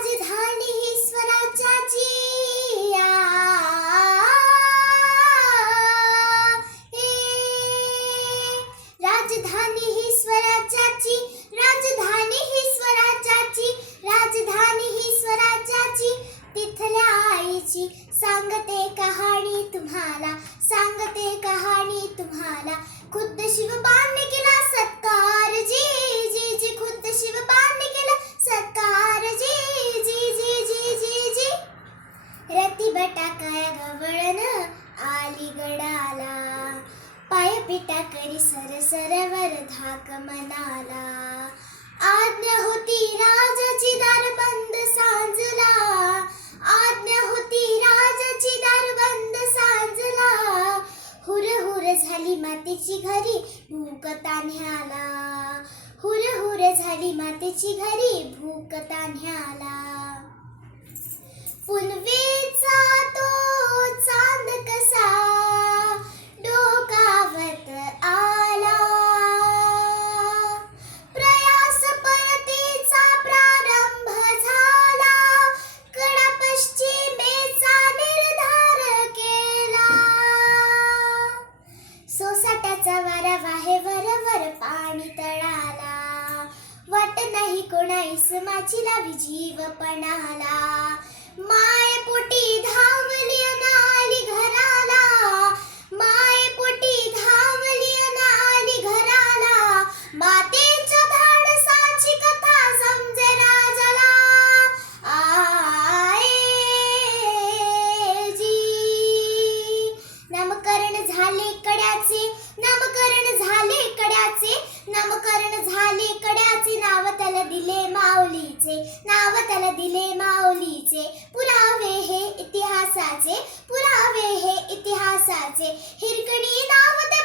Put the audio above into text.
राजधानी ही स्वराज्याची राजधानी ही स्वराज्याची राजधानी ही स्वराज्याची राजधानी ही स्वराज्याची तिथल्या आईची सांगते कहाणी तुम्हाला सांगते कहाणी तुम्हाला खुद्द शिवबांनी केला सत्कार जी जी जी खुद्द शिवबांनी केला सत्कार जी जी जी जी जी जी रती बटाकाया गवळण आली गडाला पाय पिटा करी सरसरवर धाक मनाला आज्ञा होती राजाची दार बंद सांजला आज्ञा होती राजाची दार बंद सांजला हुर हुर झाली मातेची घरी भूक तान्ह्याला हुर हुर झाली मातेची घरी भूक तान्ह्याला पुनवेचा तो चांद कसा डोकावत आला प्रयास परतीचा प्रारंभ झाला कडा पश्चिमेचा निर्धार केला सोसाट्याचा वारा वाहे वरवर पाणी तळाला वाट नाही कोणा इसमाची लावी जीवपणाला मायेपोटी धावली आली घराला मायेपोटी धावली आली घराला मातेच्या धाडसाची कथा समजे राजाला आए जी नामकरण झाले कड्याचे नामकरण झाले कड्याचे नामकरण झाले कड्याचे नाव त्याला दिले माऊलीचे नाव त्याला दिले माऊलीचे पुरावे हे इतिहासाचे पुरावे हे इतिहासाचे हिरकणी नाव ते